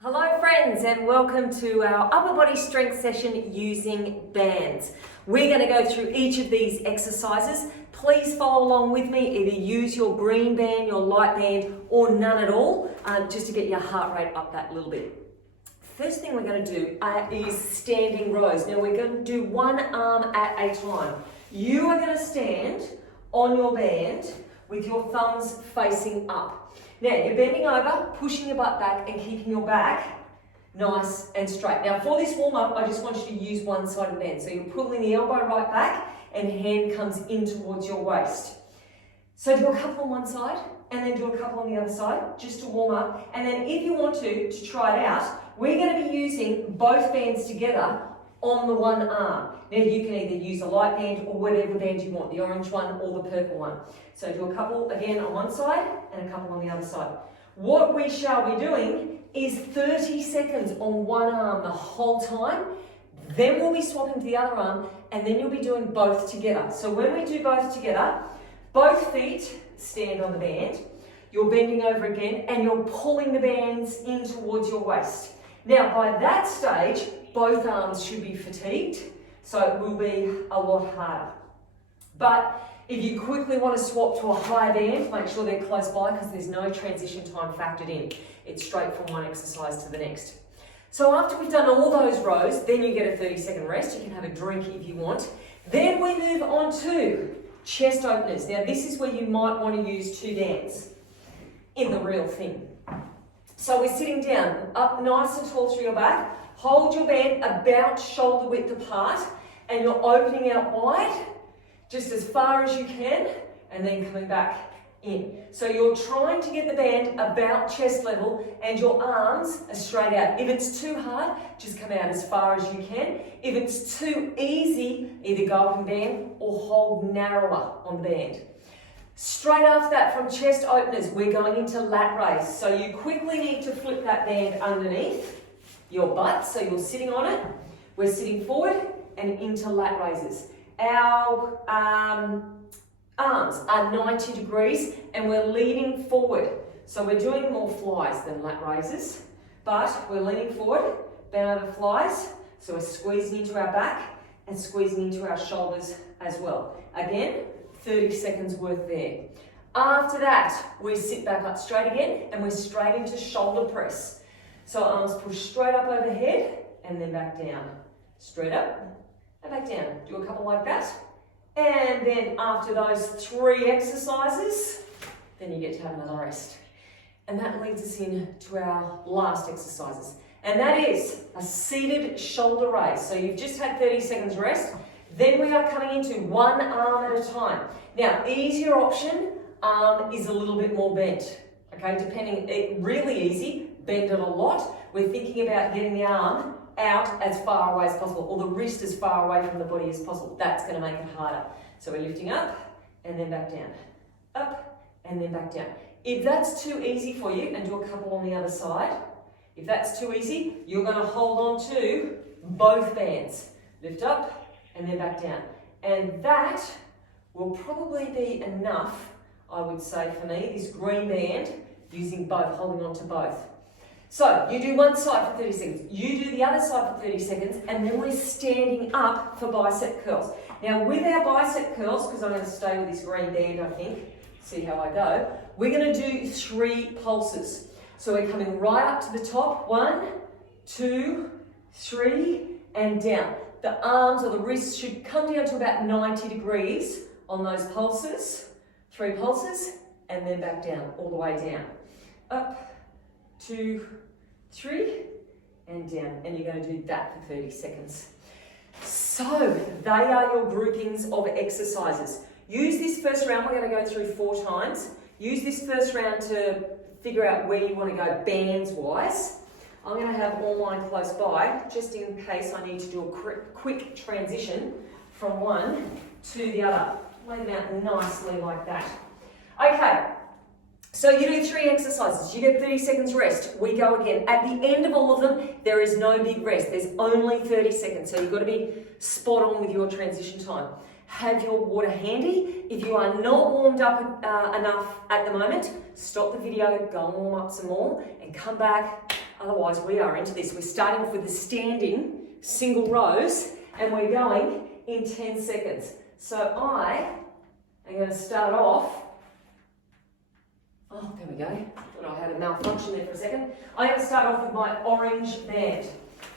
Hello friends, and welcome to our upper body strength session using bands. We're going to go through each of these exercises. Please follow along with me. Either use your green band, your light band, or none at all, just to get your heart rate up that little bit. First thing we're going to do is standing rows. Now we're going to do one arm at a time. You are going to stand on your band with your thumbs facing up. Now, you're bending over, pushing your butt back and keeping your back nice and straight. Now, for this warm-up, I just want you to use one side of the band. So you're pulling the elbow right back and hand comes in towards your waist. So do a couple on one side and then do a couple on the other side just to warm up. And then if you want to try it out, we're going to be using both bands together on the one arm. Now you can either use a light band or whatever band you want, the orange one or the purple one. So do a couple again on one side and a couple on the other side. What we shall be doing is 30 seconds on one arm the whole time. Then we'll be swapping to the other arm and then you'll be doing both together. So when we do both together, both feet stand on the band. You're bending over again and you're pulling the bands in towards your waist. Now by that stage, both arms should be fatigued, so it will be a lot harder. But if you quickly want to swap to a high band, make sure they're close by because there's no transition time factored in. It's straight from one exercise to the next. So after we've done all those rows, then you get a 30-second rest. You can have a drink if you want. Then we move on to chest openers. Now this is where you might want to use two bands in the real thing. So we're sitting down, up nice and tall through your back. Hold your band about shoulder width apart and you're opening out wide, just as far as you can, and then coming back in. So you're trying to get the band about chest level and your arms are straight out. If it's too hard, just come out as far as you can. If it's too easy, either go up and band or hold narrower on the band. Straight after that, from chest openers, we're going into lat raise. So you quickly need to flip that band underneath your butt, so you're sitting on it. We're sitting forward and into lat raises. Our arms are 90 degrees and we're leaning forward. So we're doing more flies than lat raises, but we're leaning forward, bend over flies. So we're squeezing into our back and squeezing into our shoulders as well. Again, 30 seconds worth there. After that, we sit back up straight again and we're straight into shoulder press. So arms push straight up overhead and then back down. Straight up and back down. Do a couple like that. And then after those 3 exercises, then you get to have another rest. And that leads us into our last exercises. And that is a seated shoulder raise. So you've just had 30 seconds rest. Then we are coming into one arm at a time. Now, easier option, arm is a little bit more bent. Okay, depending, really easy, bend it a lot. We're thinking about getting the arm out as far away as possible, or the wrist as far away from the body as possible. That's going to make it harder. So we're lifting up and then back down. Up and then back down. If that's too easy for you, and do a couple on the other side. If that's too easy, you're going to hold on to both bands. Lift up and then back down. And that will probably be enough, I would say, for me, this green band, using both, holding on to both. So you do one side for 30 seconds, you do the other side for 30 seconds, and then we're standing up for bicep curls. Now with our bicep curls, because I'm going to stay with this green band, I think, see how I go, we're going to do 3 pulses. So we're coming right up to the top, 1, 2, 3, and down. The arms or the wrists should come down to about 90 degrees on those pulses. 3 pulses, and then back down, all the way down. Up, 2, 3, and down. And you're going to do that for 30 seconds. So, they are your groupings of exercises. Use this first round, we're going to go through 4 times. Use this first round to figure out where you want to go bands-wise. I'm going to have all mine close by, just in case I need to do a quick transition from one to the other. Lay them out nicely like that. Okay, so you do 3 exercises, you get 30 seconds rest, we go again. At the end of all of them, there is no big rest, there's only 30 seconds, so you've got to be spot on with your transition time. Have your water handy. If you are not warmed up enough at the moment, stop the video, go and warm up some more, and come back Otherwise, we are into this. We're starting off with the standing single rows, and we're going in 10 seconds. So I am going to start off. Oh, there we go. Thought I had a malfunction there for a second. I'm going to start off with my orange band.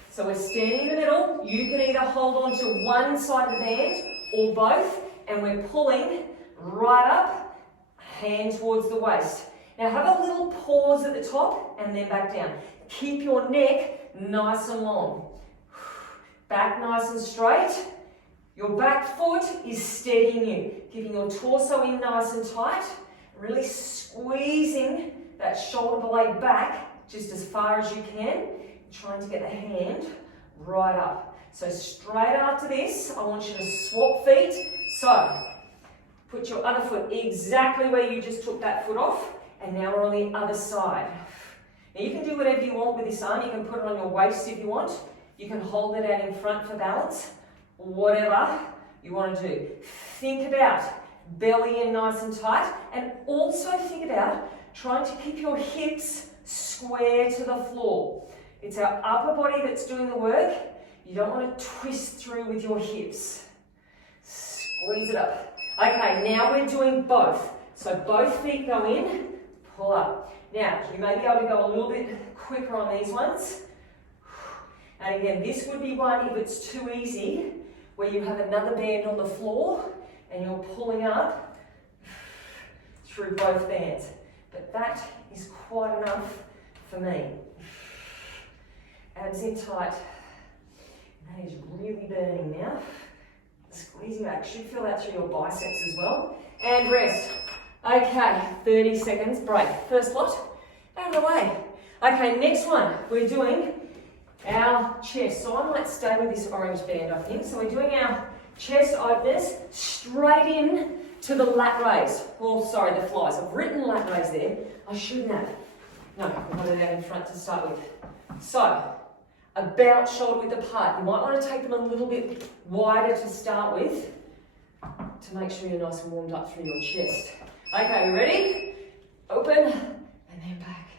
So we're standing in the middle. You can either hold on to one side of the band or both, and we're pulling right up, hand towards the waist. Now have a little pause at the top and then back down. Keep your neck nice and long. Back nice and straight. Your back foot is steadying you, keeping your torso in nice and tight, really squeezing that shoulder blade back just as far as you can, trying to get the hand right up. So straight after this, I want you to swap feet. So put your other foot exactly where you just took that foot off, and now we're on the other side. Now you can do whatever you want with this arm. You can put it on your waist if you want. You can hold it out in front for balance. Whatever you want to do. Think about belly in nice and tight, and also think about trying to keep your hips square to the floor. It's our upper body that's doing the work. You don't want to twist through with your hips. Squeeze it up. Okay, now we're doing both. So both feet go in, pull up. Now, you may be able to go a little bit quicker on these ones. And again, this would be one, if it's too easy, where you have another band on the floor and you're pulling up through both bands. But that is quite enough for me. Abs in tight. That is really burning now. Squeezing back. Should feel that through your biceps as well. And rest. Okay, 30 seconds break. First lot, out of the way. Okay, next one. We're doing our chest. So I might stay with this orange band, I think. So we're doing our chest openers straight in to the lat raise. Oh, sorry, the flies. I've written lat raise there. I shouldn't have. No, I've got it out in front to start with. So, about shoulder width apart. You might want to take them a little bit wider to start with to make sure you're nice and warmed up through your chest. Okay, we ready? Open and then back.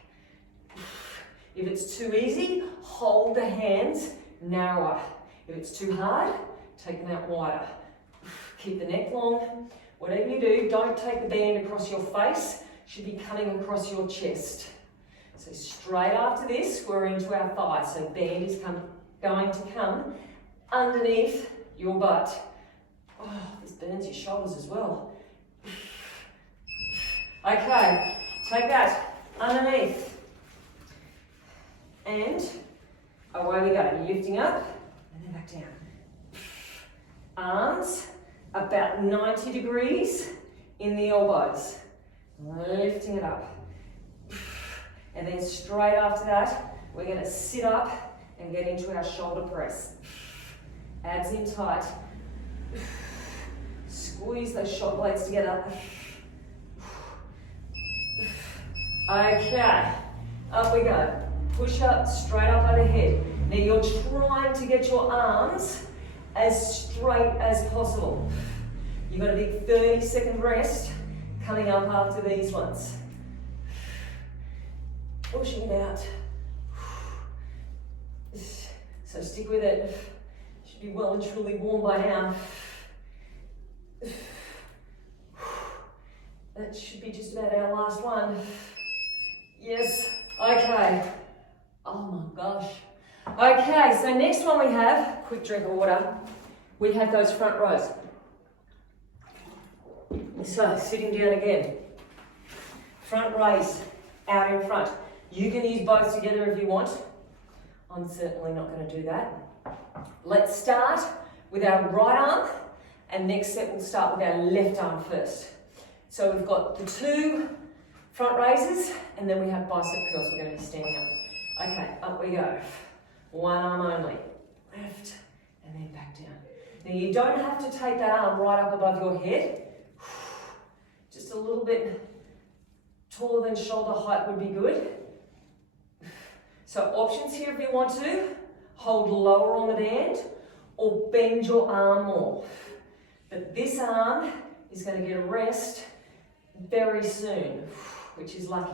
If it's too easy, hold the hands narrower. If it's too hard, take them out wider. Keep the neck long. Whatever you do, don't take the band across your face. Should be coming across your chest. So straight after this, we're into our thighs. So band is going to come underneath your butt. Oh, this burns your shoulders as well. Okay, take that underneath. And away we go. Lifting up and then back down. Arms about 90 degrees in the elbows. Lifting it up. And then straight after that, we're going to sit up and get into our shoulder press. Abs in tight. Squeeze those shoulder blades together. Okay, up we go. Push up, straight up overhead. Now you're trying to get your arms as straight as possible. You've got a big 30-second rest coming up after these ones. Pushing it out. So stick with it. Should be well and truly warm by now. That should be just about our last one. Yes, okay. Oh my gosh. Okay, so next one we have, quick drink of water. We have those front rows. So sitting down again. Front raise out in front. You can use both together if you want. I'm certainly not going to do that. Let's start with our right arm, and next set we'll start with our left arm first. So we've got the two front raises, and then we have bicep curls. We're going to be standing up. Okay, up we go. One arm only. Left, and then back down. Now you don't have to take that arm right up above your head. Just a little bit taller than shoulder height would be good. So options here if you want to. Hold lower on the band or bend your arm more. But this arm is going to get a rest very soon, which is lucky.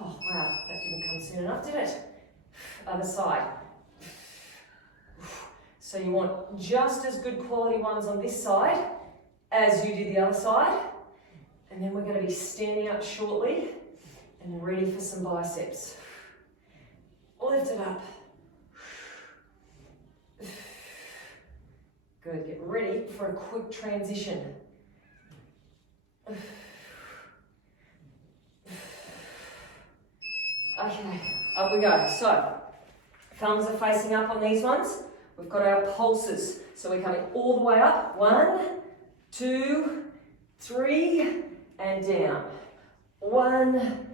Oh, Wow, that didn't come soon enough, did it? Other side. So you want just as good quality ones on this side as you do the other side. And then we're going to be standing up shortly and ready for some biceps. Lift it up. Good, get ready for a quick transition. Okay, up we go. So, thumbs are facing up on these ones. We've got our pulses. So we're coming all the way up. 1, 2, 3, and down. 1,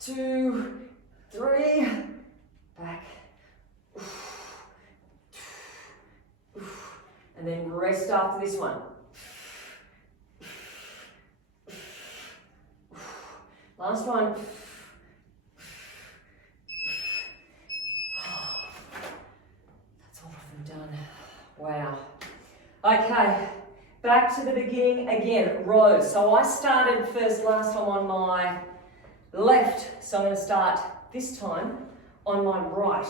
2, 3, back. And then rest after this one. Last one. That's all of them done. Wow. Okay, back to the beginning again, rows. So I started last time on my left, so I'm going to start this time on my right.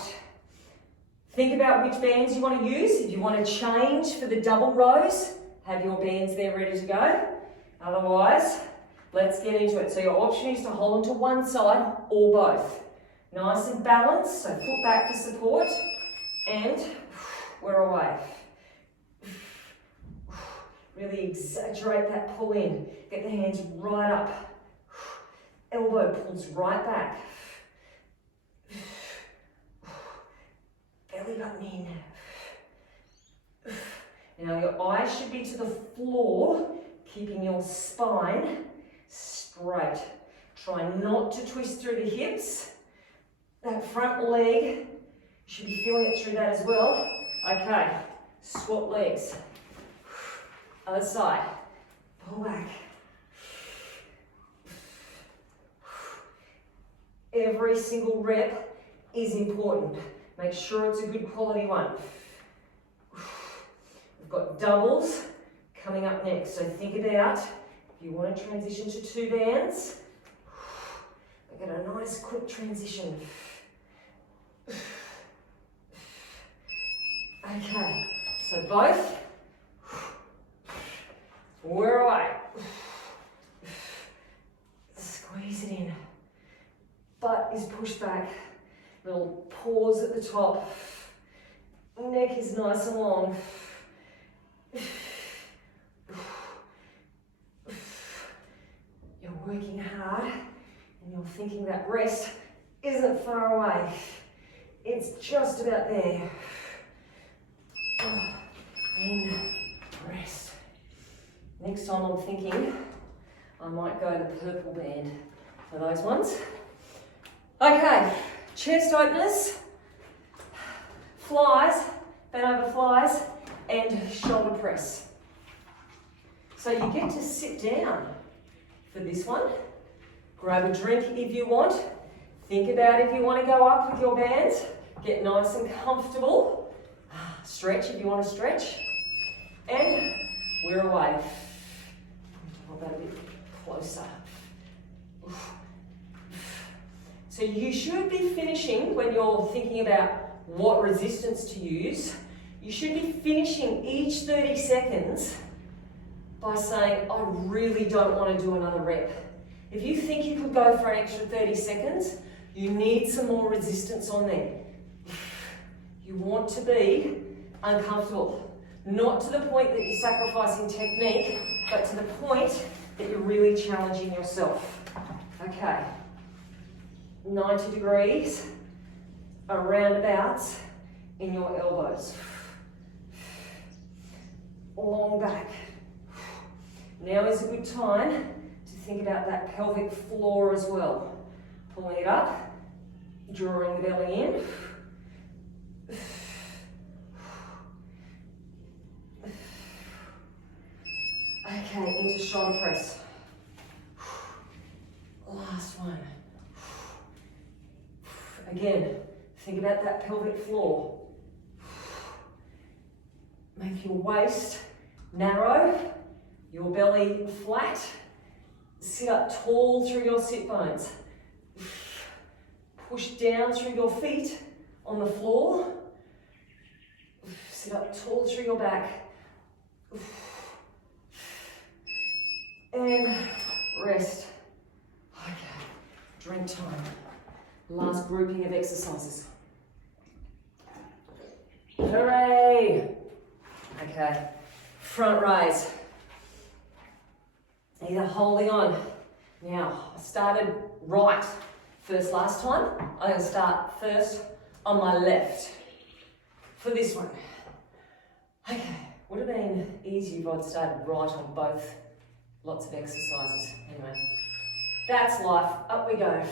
Think about which bands you want to use. If you want to change for the double rows, have your bands there ready to go. Otherwise, let's get into it. So your option is to hold onto one side or both. Nice and balanced, so foot back for support, and we're away. Really exaggerate that pull in. Get the hands right up. Elbow pulls right back. Belly button in. Now your eyes should be to the floor, keeping your spine straight. Try not to twist through the hips. That front leg, you should be feeling it through that as well. Okay, swap legs. Other side. Pull back. Every single rep is important. Make sure it's a good quality one. We've got doubles coming up next. So think about if you want to transition to 2 bands, we get a nice quick transition. Okay, so both. We're away. Squeeze it in. Butt is pushed back. Little pause at the top. Neck is nice and long. You're working hard and you're thinking that rest isn't far away. It's just about there. And rest. Next time I'm thinking I might go the purple band for those ones. Okay, chest openers, flies, bent over flies, and shoulder press. So you get to sit down for this one. Grab a drink if you want. Think about if you want to go up with your bands. Get nice and comfortable. Stretch if you want to stretch. And we're away. Hold that a bit closer. So you should be finishing, when you're thinking about what resistance to use, you should be finishing each 30 seconds by saying, I really don't want to do another rep. If you think you could go for an extra 30 seconds, you need some more resistance on there. You want to be uncomfortable. Not to the point that you're sacrificing technique, but to the point that you're really challenging yourself. Okay. 90 degrees, around abouts in your elbows. Long back. Now is a good time to think about that pelvic floor as well. Pulling it up, drawing the belly in. Okay, into shoulder press. Last one. Again, think about that pelvic floor. Make your waist narrow, your belly flat. Sit up tall through your sit bones. Push down through your feet on the floor. Sit up tall through your back. And rest. Okay, drink time. Last grouping of exercises. Hooray! Okay, front raise. Either holding on. Now, I started right first last time. I'm going to start first on my left for this one. Okay, would have been easier if I'd started right on both. Lots of exercises. Anyway, that's life. Up we go.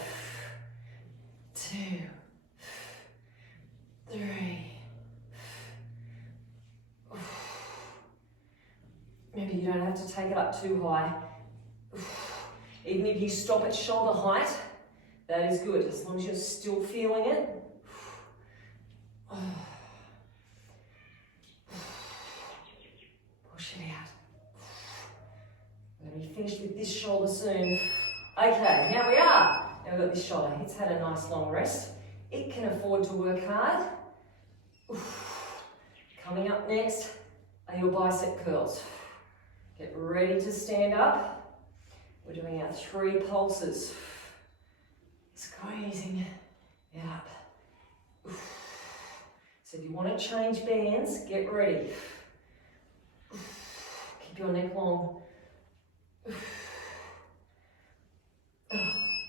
2, 3. Maybe you don't have to take it up too high. Even if you stop at shoulder height, that is good, as long as you're still feeling it. Push it out. We're going to be finished with this shoulder soon. Okay, now we are. Now we've got this shoulder. It's had a nice long rest. It can afford to work hard. Coming up next are your bicep curls. Get ready to stand up. We're doing our 3 pulses. Squeezing it up. So if you want to change bands, get ready. Keep your neck long.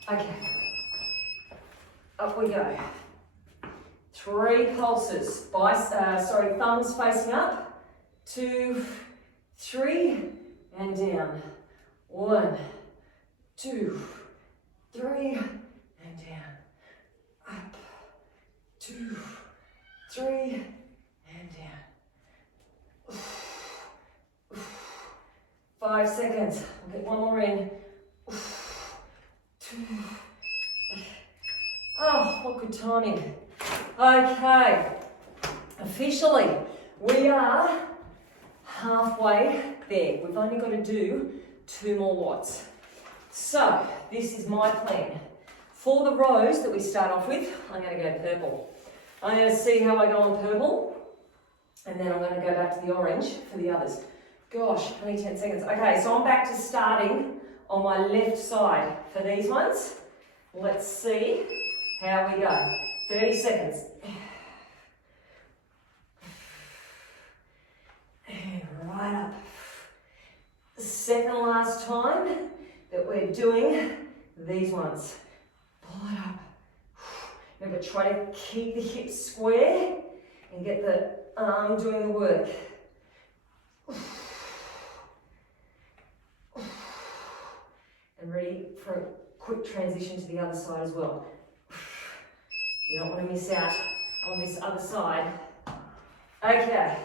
Okay. Up we go. 3 pulses. Thumbs facing up. 2, 3, and down. 1, 2, 3, and down. Up. 2, 3, and down. 5 seconds. We'll get one more in. 2. Oh, what good timing. Okay. Officially, we are halfway there. We've only got to do 2 more watts. So, this is my plan. For the rows that we start off with, I'm going to go purple. I'm going to see how I go on purple, and then I'm going to go back to the orange for the others. Gosh, only 10 seconds. Okay, so I'm back to starting on my left side for these ones. Let's see how we go. 30 seconds. And right up. The second last time that we're doing these ones. Pull it up. Remember, try to keep the hips square and get the arm doing the work. And ready for a quick transition to the other side as well. You don't want to miss out on this other side. Okay,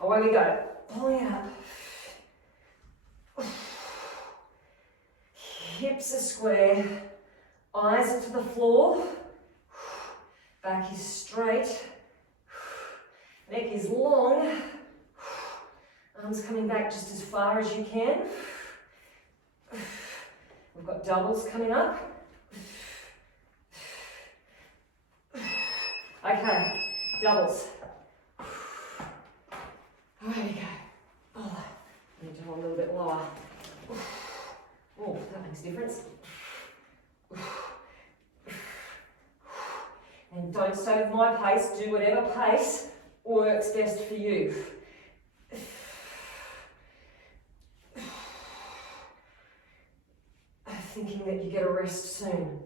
away we go. Pulling up. Hips are square, eyes are to the floor, back is straight, neck is long, arms coming back just as far as you can. We've got doubles coming up. Okay, doubles. There we go. Oh, I need to go a little bit lower. Oh, that makes a difference. And don't stay with my pace, do whatever pace works best for you. Thinking that you get a rest soon.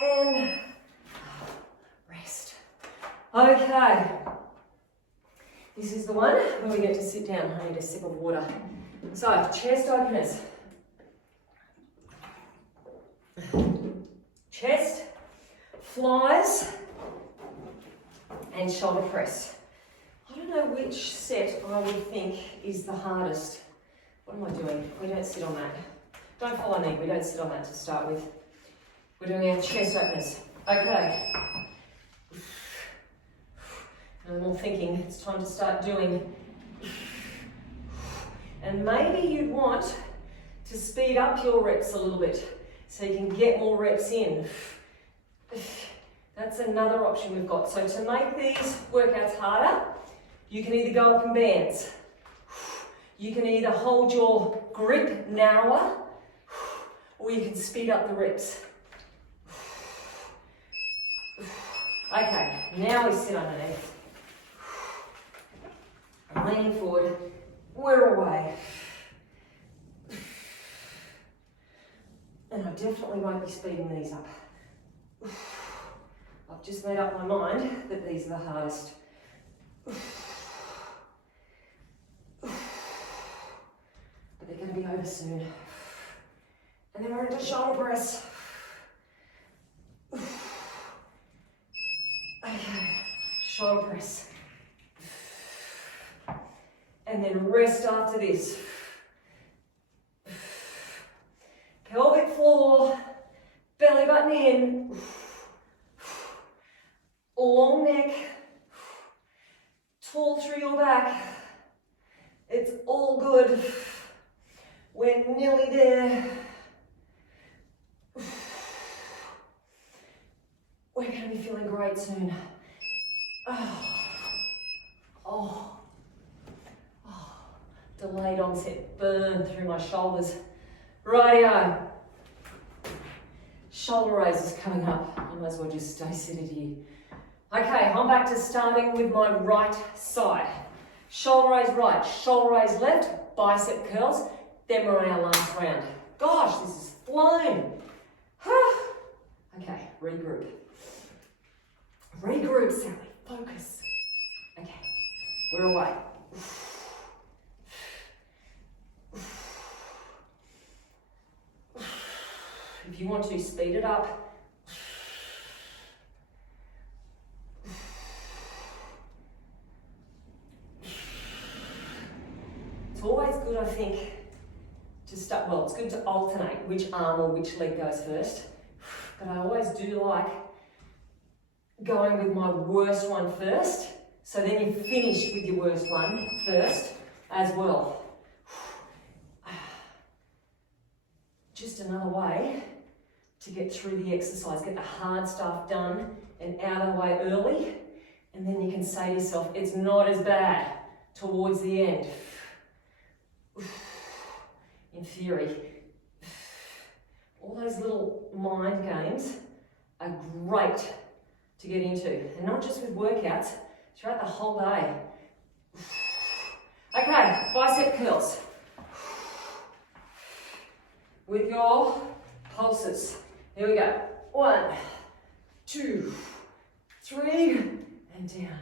And rest. Okay. This is the one where we get to sit down. I need a sip of water. So, chest openers. Chest, flies, and shoulder press. I don't know which set I would think is the hardest. What am I doing? We don't sit on that. Don't follow me, we don't sit on that to start with. We're doing our chest openers. Okay. And I'm thinking it's time to start doing. And maybe you'd want to speed up your reps a little bit so you can get more reps in. That's another option we've got. So to make these workouts harder, you can either go up in bands. You can either hold your grip narrower, or you can speed up the reps. Okay, now we sit underneath. I'm leaning forward. We're away. And I definitely won't be speeding these up. I've just made up my mind that these are the hardest. But they're going to be over soon. And then we're into shoulder press. Okay, shoulder press. And then rest after this. Pelvic floor, belly button in, long neck, tall through your back. It's all good. We're nearly there. We're going to be feeling great soon. Oh. Delayed onset burn through my shoulders. Rightio. Shoulder raises coming up. I might as well just stay seated here. Okay, I'm back to starting with my right side. Shoulder raise right, shoulder raise left, bicep curls. Then we're on our last round. Gosh, this is flown. Okay, regroup. Regroup, Sally. Focus. Okay, we're away. If you want to speed it up, it's always good, I think, to start, well, it's good to alternate which arm or which leg goes first, but I always do like going with my worst one first, so then you're finished with your worst one first as well. Just another way to get through the exercise, get the hard stuff done and out of the way early, and then you can say to yourself, it's not as bad towards the end. In theory, all those little mind games are great to get into, and not just with workouts, throughout the whole day. Okay, bicep curls. With your pulses. Here we go. 1, 2, 3, and down.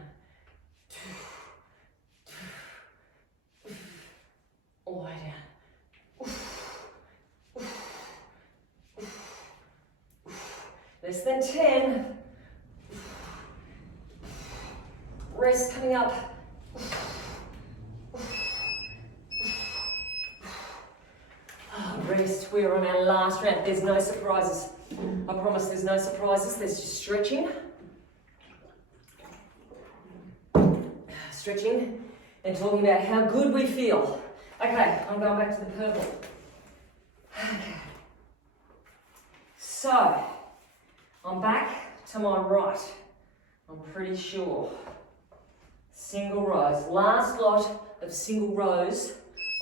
2, all the way down. Less than 10. Rest coming up. Rest. We're on our last round. There's no surprises. I promise there's no surprises. There's just stretching. Stretching and talking about how good we feel. Okay, I'm going back to the purple. Okay. So, I'm back to my right. I'm pretty sure. Single rows. Last lot of single rows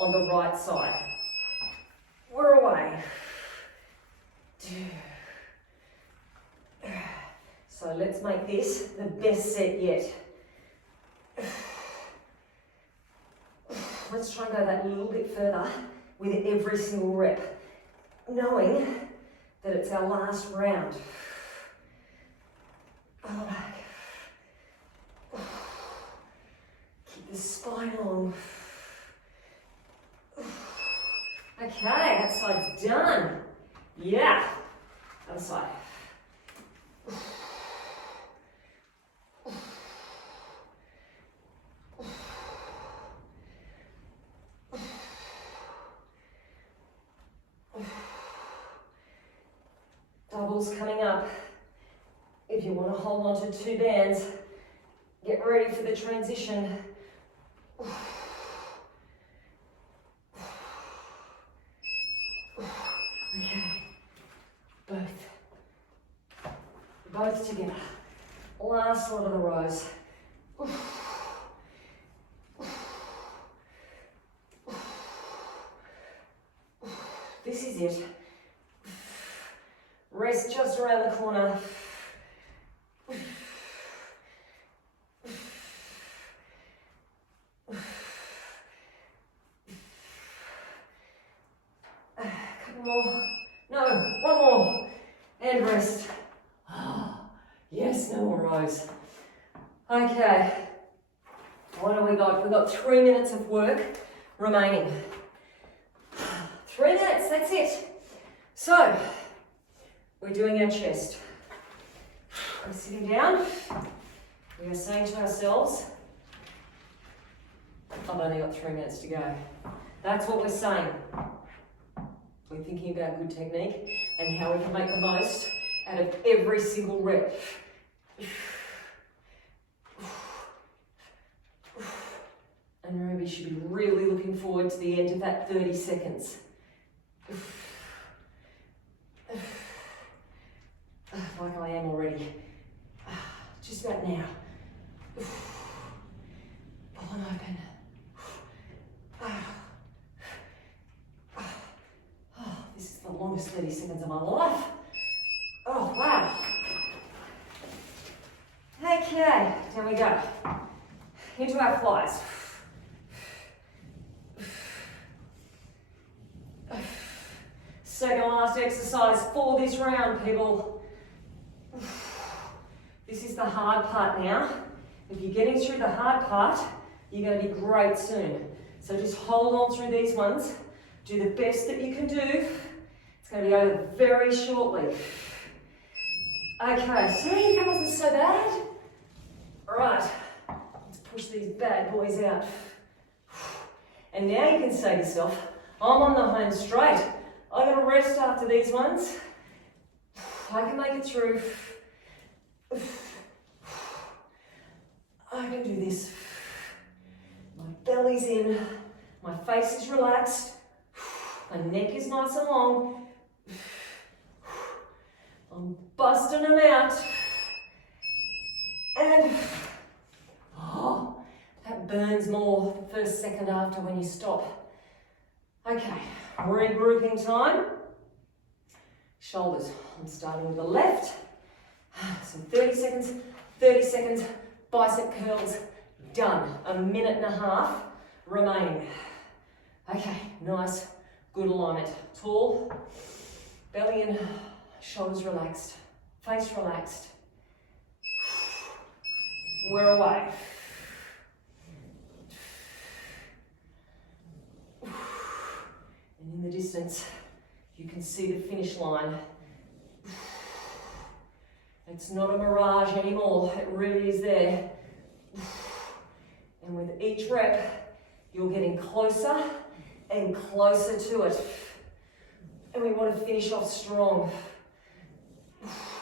on the right side. We're away. So let's make this the best set yet. Let's try and go that little bit further with every single rep, knowing that it's our last round. Back. Keep the spine on. Okay, that side's done. Yeah, other side. Doubles coming up. If you want to hold on to 2 bands, get ready for the transition. Okay, both together. Last lot of the rows. This is it. Rest just around the corner. Couple more. No, one more. And rest. Yes, no more rows. Okay. What do we got? We've got 3 minutes of work remaining. 3 minutes, that's it. So, we're doing our chest. We're sitting down. We are saying to ourselves, I've only got 3 minutes to go. That's what we're saying. We're thinking about good technique and how we can make the most out of every single rep. And remember, you should be really looking forward to the end of that 30 seconds. Like I am already. Just about now. Pull them open. This is the longest 30 seconds of my life. Oh, wow. Okay, there we go. Into our flies. Second last exercise for this round, people. This is the hard part now. If you're getting through the hard part, you're going to be great soon. So just hold on through these ones. Do the best that you can do. It's going to be over very shortly. Okay, see, that wasn't so bad. All right, let's push these bad boys out. And now you can say to yourself, I'm on the home straight. I got to rest after these ones. I can make it through. I can do this. My belly's in. My face is relaxed. My neck is nice and long. I'm busting them out. And that burns more the first second after when you stop. Okay, regrouping time. Shoulders. I'm starting with the left. So 30 seconds, bicep curls, done. A minute and a half remaining. Okay, nice, good alignment. Tall, belly in, shoulders relaxed, face relaxed. We're away. And in the distance, you can see the finish line. It's not a mirage anymore, it really is there. And with each rep, you're getting closer and closer to it. And we want to finish off strong.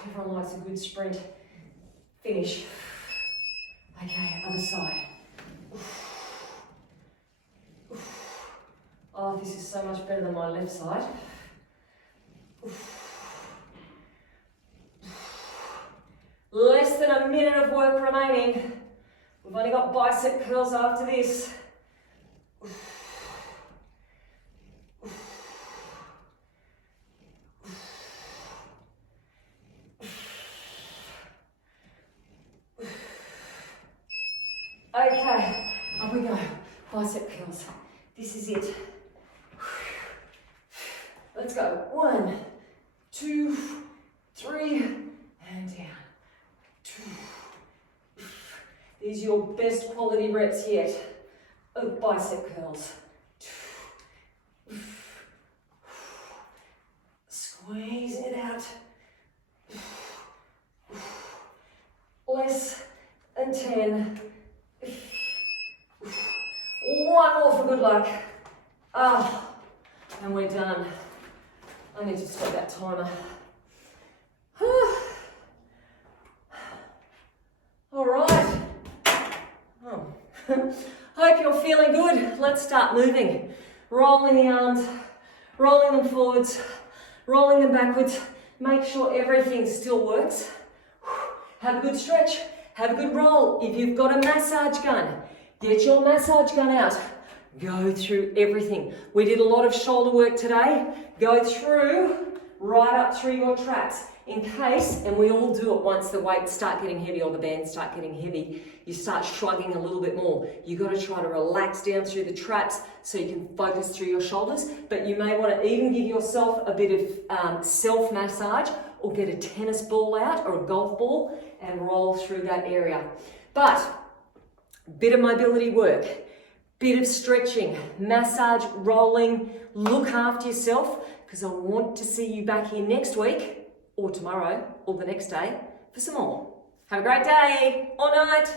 Everyone likes a good sprint finish. Okay, other side. Oh, this is so much better than my left side. Less than a minute of work remaining. We've only got bicep curls after this. Okay, up we go. Bicep curls. This is it. Let's go. 1, 2, 3, and down. 2. These are your best quality reps yet of bicep curls. 2. Squeeze it out. Less than 10. 1 more for good luck. And we're done. I need to stop that timer. All right. Hope you're feeling good. Let's start moving. Rolling the arms, rolling them forwards, rolling them backwards. Make sure everything still works. Have a good stretch, have a good roll. If you've got a massage gun, get your massage gun out. Go through everything. We did a lot of shoulder work today. Go through, right up through your traps. In case, and we all do it once the weights start getting heavy or the bands start getting heavy, you start shrugging a little bit more. You've got to try to relax down through the traps so you can focus through your shoulders, but you may want to even give yourself a bit of self-massage or get a tennis ball out or a golf ball and roll through that area. But bit of mobility work, bit of stretching, massage, rolling, look after yourself, because I want to see you back here next week or tomorrow or the next day for some more. Have a great day or night.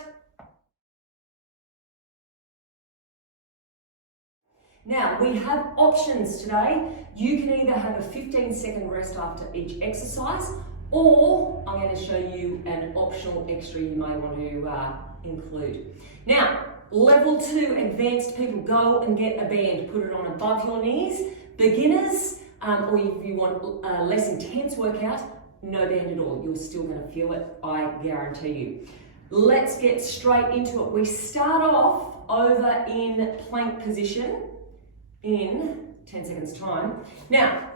Now, we have options today. You can either have a 15-second rest after each exercise, or I'm going to show you an optional extra you may want to include. Now, level 2 advanced people, go and get a band. Put it on above your knees. Beginners, or if you want a less intense workout, no band at all. You're still going to feel it, I guarantee you. Let's get straight into it. We start off over in plank position in 10 seconds time. Now,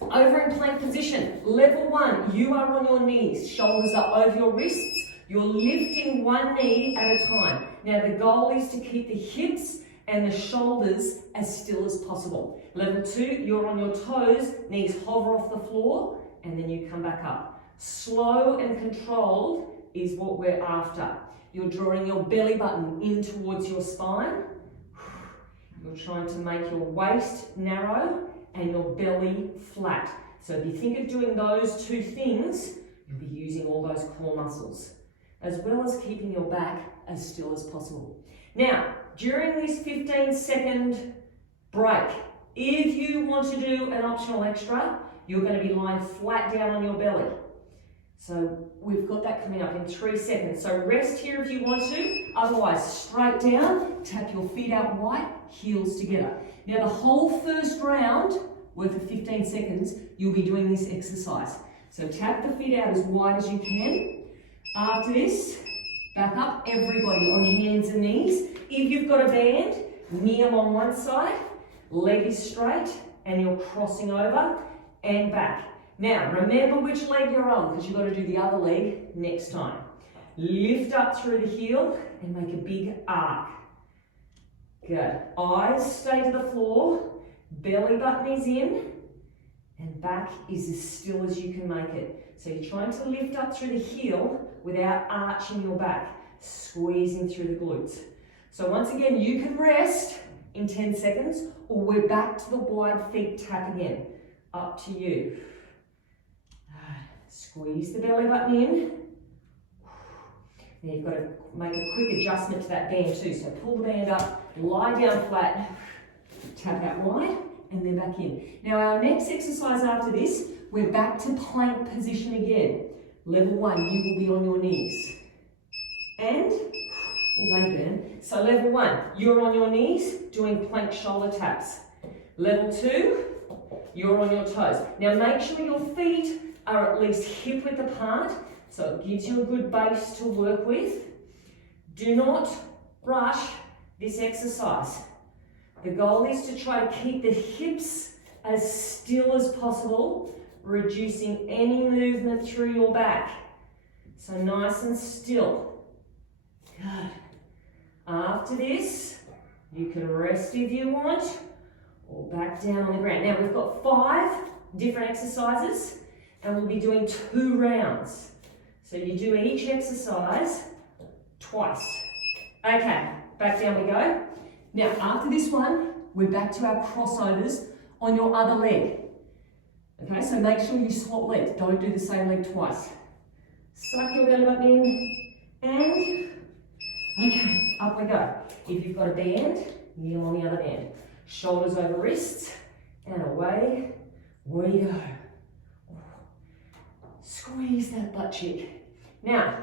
over in plank position, level 1, you are on your knees, shoulders are over your wrists, you're lifting one knee at a time. Now the goal is to keep the hips and the shoulders as still as possible. Level 2, you're on your toes, knees hover off the floor, and then you come back up. Slow and controlled is what we're after. You're drawing your belly button in towards your spine. You're trying to make your waist narrow and your belly flat. So if you think of doing those two things, you'll be using all those core muscles, as well as keeping your back as still as possible. Now, during this 15-second break, if you want to do an optional extra, you're going to be lying flat down on your belly. So we've got that coming up in 3 seconds. So rest here if you want to, otherwise straight down, tap your feet out wide, heels together. Now the whole first round, worth of 15 seconds, you'll be doing this exercise. So tap the feet out as wide as you can. After this, back up, everybody on hands and knees. If you've got a band, kneel on one side, leg is straight, and you're crossing over and back. Now, remember which leg you're on, because you've got to do the other leg next time. Lift up through the heel and make a big arc. Good. Eyes stay to the floor, belly button is in, and back is as still as you can make it. So you're trying to lift up through the heel without arching your back, squeezing through the glutes. So once again, you can rest in 10 seconds, or we're back to the wide feet tap again. Up to you. Squeeze the belly button in. Now you've got to make a quick adjustment to that band too. So pull the band up, lie down flat, tap out wide, and then back in. Now our next exercise after this, we're back to plank position again. Level 1, you will be on your knees. And, they burn. So level 1, you're on your knees doing plank shoulder taps. Level 2, you're on your toes. Now make sure your feet are at least hip width apart, so it gives you a good base to work with. Do not rush this exercise. The goal is to try to keep the hips as still as possible, reducing any movement through your back. So nice and still. Good. After this, you can rest if you want, or back down on the ground. Now we've got 5 different exercises, and we'll be doing 2 rounds. So you do each exercise twice. Okay, back down we go. Now after this one, we're back to our crossovers on your other leg. Okay, so make sure you swap legs. Don't do the same leg twice. Suck your belly button in, and okay, up we go. If you've got a band, kneel on the other band. Shoulders over wrists, and away we go. Squeeze that butt cheek. Now,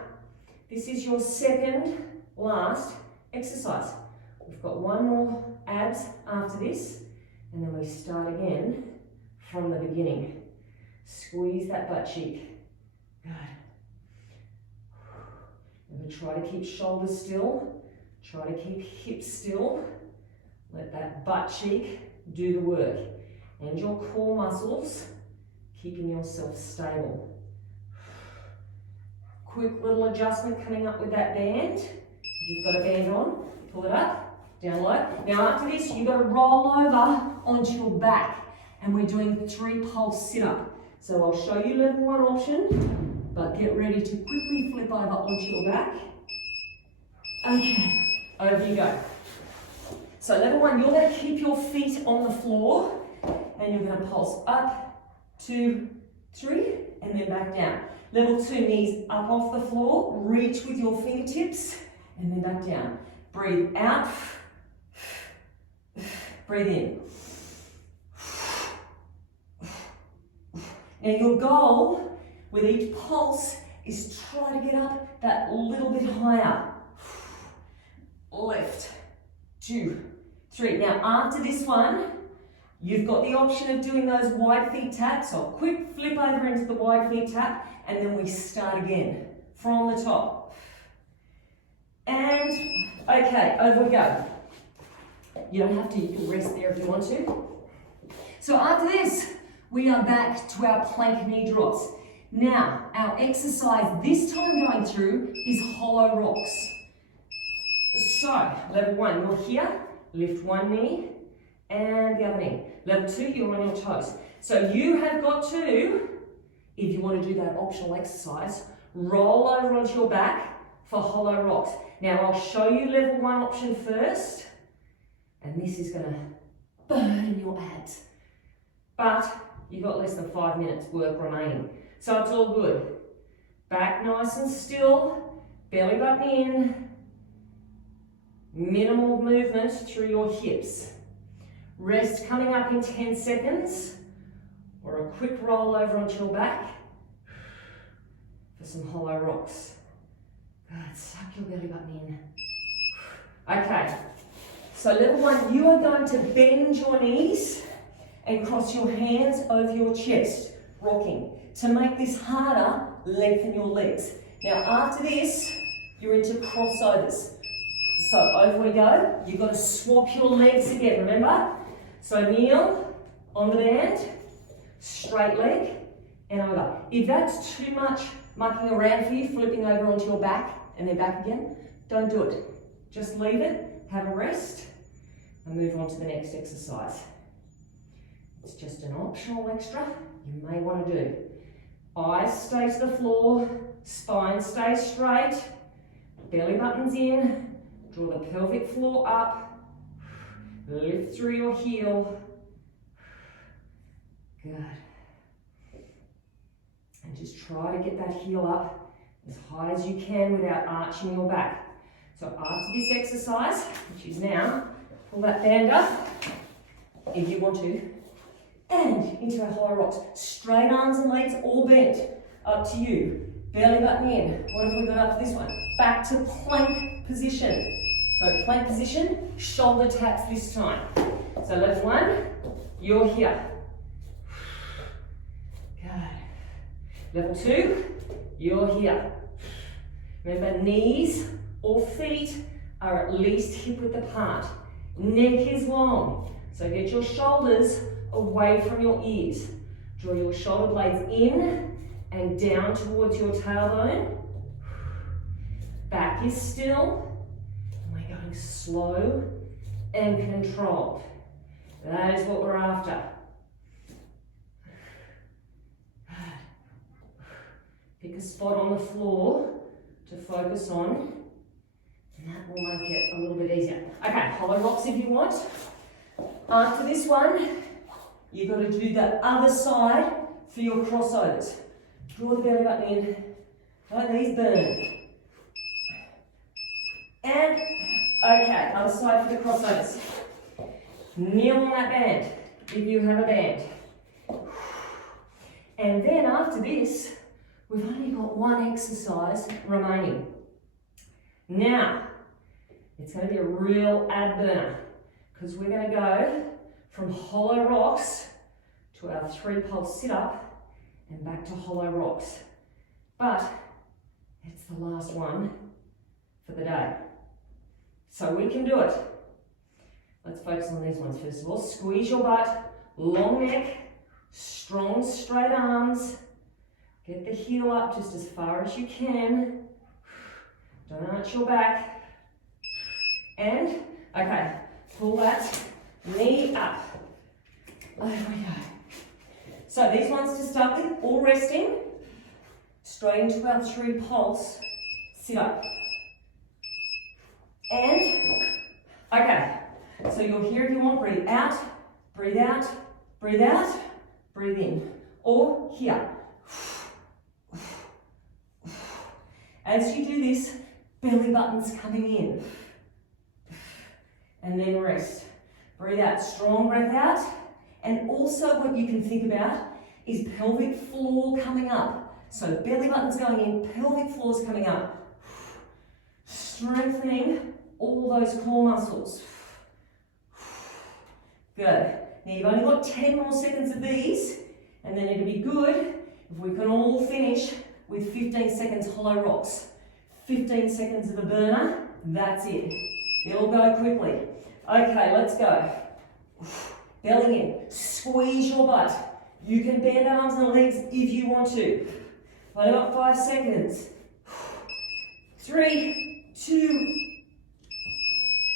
this is your second last exercise. We've got 1 more abs after this, and then we start again from the beginning. Squeeze that butt cheek. Good. Remember, try to keep shoulders still. Try to keep hips still. Let that butt cheek do the work. And your core muscles, keeping yourself stable. Quick little adjustment coming up with that band. If you've got a band on, pull it up, down low. Now after this, you've got to roll over onto your back. And we're doing 3 pulse sit-up. So I'll show you level 1 option, but get ready to quickly flip over onto your back. Okay, over you go. So level 1, you're going to keep your feet on the floor, and you're going to pulse up, 2, 3, and then back down. Level 2, knees up off the floor, reach with your fingertips, and then back down. Breathe out, breathe in. Now your goal with each pulse is try to get up that little bit higher. Lift, 2, 3. Now after this one, you've got the option of doing those wide feet taps. So quick flip over into the wide feet tap, and then we start again from the top. And okay, over we go. You don't have to, you can rest there if you want to. So after this, we are back to our plank knee drops. Now, our exercise this time going through is hollow rocks. So, level 1, you're here, lift one knee and the other knee. Level 2, you're on your toes. So you have got to, if you want to do that optional exercise, roll over onto your back for hollow rocks. Now I'll show you level 1 option first, and this is going to burn your abs. But you've got less than 5 minutes work remaining. So it's all good. Back nice and still, belly button in, minimal movement through your hips. Rest coming up in 10 seconds, or a quick roll over onto your back for some hollow rocks. Good, suck your belly button in. Okay, so level 1, you are going to bend your knees and cross your hands over your chest, rocking. To make this harder, lengthen your legs. Now after this, you're into crossovers. So over we go. You've got to swap your legs again, remember? So kneel on the band, straight leg, and over. If that's too much mucking around for you, flipping over onto your back and then back again, don't do it. Just leave it, have a rest, and move on to the next exercise. It's just an optional extra you may want to do. Eyes stay to the floor, spine stays straight, belly buttons in, draw the pelvic floor up, lift through your heel. Good. And just try to get that heel up as high as you can without arching your back. So after this exercise, which is now, pull that band up if you want to, and into our hollow rocks. Straight arms and legs all bent. Up to you. Belly button in. What have we got after this one? Back to plank position. So plank position, shoulder taps this time. So level 1, you're here. Good. Level 2, you're here. Remember, knees or feet are at least hip width apart. Neck is long. So get your shoulders away from your ears. Draw your shoulder blades in and down towards your tailbone. Back is still. And we're going slow and controlled. That is what we're after. Pick a spot on the floor to focus on, and that will make it a little bit easier. Okay, hollow rocks if you want. After this one, you've got to do the other side for your crossovers. Draw the belly button in, let these burn. And, okay, other side for the crossovers. Kneel on that band, if you have a band. And then after this, we've only got one exercise remaining. Now, it's going to be a real ab burner, because we're going to go from hollow rocks to our 3 pulse sit-up and back to hollow rocks. But it's the last one for the day. So we can do it. Let's focus on these ones first of all. Squeeze your butt, long neck, strong straight arms. Get the heel up just as far as you can. Don't arch your back. And, okay, pull that knee up. Over we go. So these ones to start with, all resting. Straight into our 3 pulse. Sit up. And, okay, so you're here if you want, breathe out, breathe out, breathe out, breathe in. Or here. As you do this, belly button's coming in. And then rest. Breathe out, strong breath out. And also what you can think about is pelvic floor coming up. So belly button's going in, pelvic floor's coming up. Strengthening all those core muscles. Good. Now you've only got 10 more seconds of these, and then it'll be good if we can all finish with 15 seconds hollow rocks. 15 seconds of a burner, that's it. It'll go quickly. Okay, let's go. Belly in, squeeze your butt. You can bend arms and legs if you want to. I've got 5 seconds. 3, 2.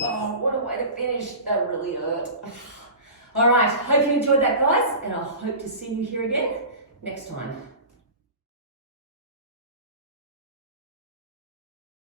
Oh, what a way to finish. That really hurt. All right, hope you enjoyed that, guys, and I hope to see you here again next time.